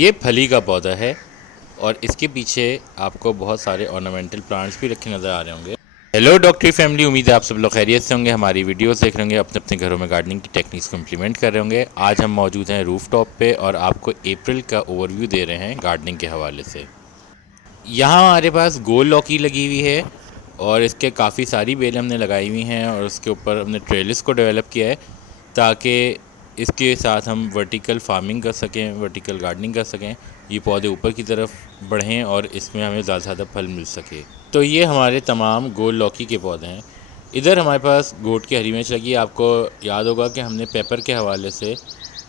ये फली का पौधा है और इसके पीछे आपको बहुत सारे ऑर्नामेंटल प्लांट्स भी रखे नज़र आ रहे होंगे। हेलो डॉक्टरी फैमिली, उम्मीद है आप सब लोग खैरियत से होंगे। हमारी वीडियोस देख रहे होंगे, अपने अपने घरों में गार्डनिंग की टेक्निक्स को इम्प्लीमेंट कर रहे होंगे। आज हम मौजूद हैं रूफ टॉप पे और आपको अप्रैल का ओवरव्यू दे रहे हैं गार्डनिंग के हवाले से। यहाँ हमारे पास गोल लौकी लगी हुई है और इसके काफ़ी सारी बेल हमने लगाई हुई हैं और उसके ऊपर हमने ट्रेलिस को डेवलप किया है ताकि इसके साथ हम वर्टिकल फार्मिंग कर सकें, वर्टिकल गार्डनिंग कर सकें। ये पौधे ऊपर की तरफ बढ़ें और इसमें हमें ज़्यादा से ज़्यादा फल मिल सके। तो ये हमारे तमाम गोल लौकी के पौधे हैं। इधर हमारे पास गोट की हरी मिर्च लगी है। आपको याद होगा कि हमने पेपर के हवाले से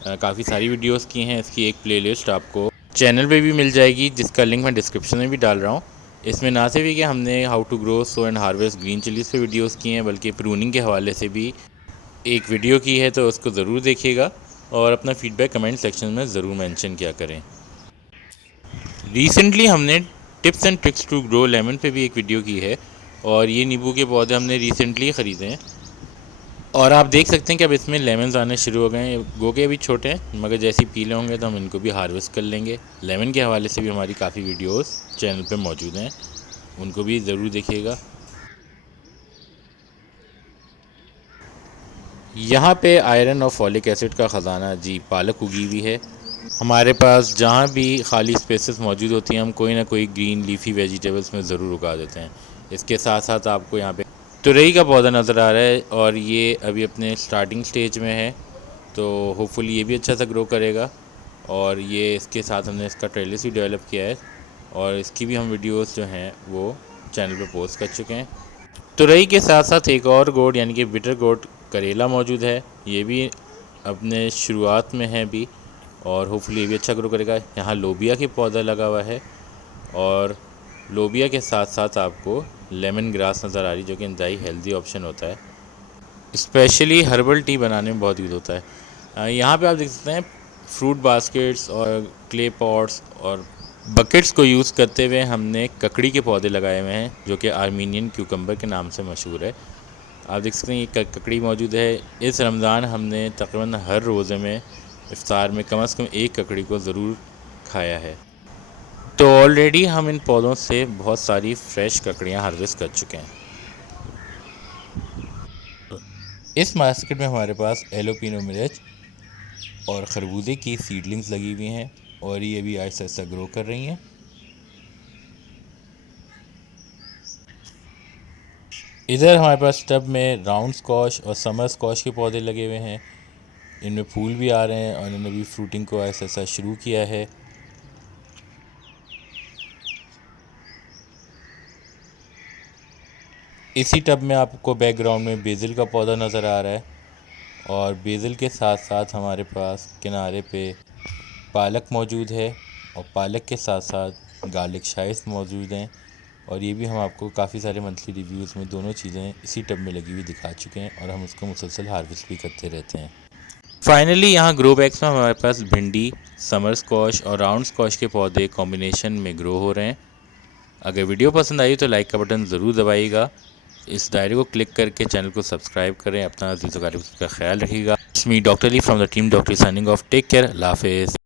काफ़ी सारी वीडियोस की हैं। इसकी एक प्लेलिस्ट आपको चैनल पे भी मिल जाएगी, जिसका लिंक मैं डिस्क्रिप्शन में भी डाल रहा हूँ। इसमें ना सिर्फ कि हमने how to grow sow and harvest green chillies पे वीडियोस की हैं, बल्कि प्रूनिंग के हवाले से भी एक वीडियो की है, तो उसको ज़रूर देखिएगा और अपना फीडबैक कमेंट सेक्शन में ज़रूर मेंशन किया करें। रिसेंटली हमने tips and tricks to grow lemon पे भी एक वीडियो की है और ये नींबू के पौधे हमने रिसेंटली ख़रीदे हैं और आप देख सकते हैं कि अब इसमें लेमन्स आने शुरू हो गए हैं। गो के अभी छोटे हैं, मगर जैसे ही पीले होंगे तो हम इनको भी हार्वेस्ट कर लेंगे। लेमन के हवाले से भी हमारी काफ़ी वीडियोस चैनल पे मौजूद हैं, उनको भी ज़रूर देखिएगा। यहाँ पे आयरन और फॉलिक एसिड का ख़जाना जी पालक उगी हुई है। हमारे पास जहाँ भी खाली स्पेसेस मौजूद होती हैं, हम कोई ना कोई ग्रीन लीफी वेजिटेबल्स में ज़रूर उगा देते हैं। इसके साथ साथ आपको यहाँ पे तुरई का पौधा नज़र आ रहा है और ये अभी अपने स्टार्टिंग स्टेज में है, तो होपफुली ये भी अच्छा सा ग्रो करेगा। और ये इसके साथ हमने इसका ट्रेलिस भी डेवलप किया है और इसकी भी हम वीडियोस जो हैं वो चैनल पे पोस्ट कर चुके हैं। तुरई के साथ साथ एक और गोट यानी कि बिटर गोट करेला मौजूद है। ये भी अपने शुरुआत में है अभी और होपफुली ये भी अच्छा ग्रो करेगा। यहाँ लोबिया के पौधा लगा हुआ है और लोबिया के साथ साथ आपको लेमन ग्रास नज़र आ रही, जो कि इंतहाई हेल्दी ऑप्शन होता है, स्पेशली हर्बल टी बनाने में बहुत यूज़ होता है। यहाँ पे आप देख सकते हैं फ्रूट बास्केट्स और क्ले पॉट्स और बकेट्स को यूज़ करते हुए हमने ककड़ी के पौधे लगाए हुए हैं, जो कि आर्मीनियन क्यूकम्बर के नाम से मशहूर है। आप देख सकते हैं ये ककड़ी मौजूद है। इस रमज़ान हमने तकरीबन हर रोज़े में इफ्तार में कम से कम एक ककड़ी को ज़रूर खाया है। तो ऑलरेडी हम इन पौधों से बहुत सारी फ्रेश ककड़ियाँ हार्वेस्ट कर चुके हैं। इस बास्केट में हमारे पास एलोपिनो मिर्च और खरबूजे की सीडलिंग्स लगी हुई हैं और ये भी आहिस्ता आहिस्ता ग्रो कर रही हैं। इधर हमारे पास टब में राउंड स्कॉश और समर स्कॉश के पौधे लगे हुए हैं। इनमें फूल भी आ रहे हैं और इन्होंने भी फ्रूटिंग को आहिस्ता आहिस्ता शुरू किया है। इसी टब में आपको बैकग्राउंड में बेसिल का पौधा नज़र आ रहा है और बेसिल के साथ साथ हमारे पास किनारे पे पालक मौजूद है और पालक के साथ साथ गार्लिक शाइस मौजूद हैं और ये भी हम आपको काफ़ी सारे मंथली रिव्यूज़ में दोनों चीज़ें इसी टब में लगी हुई दिखा चुके हैं और हम उसको मुसलसल हार्वेस्ट भी करते रहते हैं। फाइनली यहाँ ग्रो बैग्स में हमारे पास भिंडी, समर स्क्वाश और राउंड स्क्वाश के पौधे कॉम्बिनेशन में ग्रो हो रहे हैं। अगर वीडियो पसंद आई तो लाइक का बटन ज़रूर दबाइएगा। इस डायरी को क्लिक करके चैनल को सब्सक्राइब करें। अपना अज़ीज़ व क़रीब का ख्याल रखिएगा। It's me doctor Lee from the team doctor signing off. Take care, अल्लाह हाफ़िज़।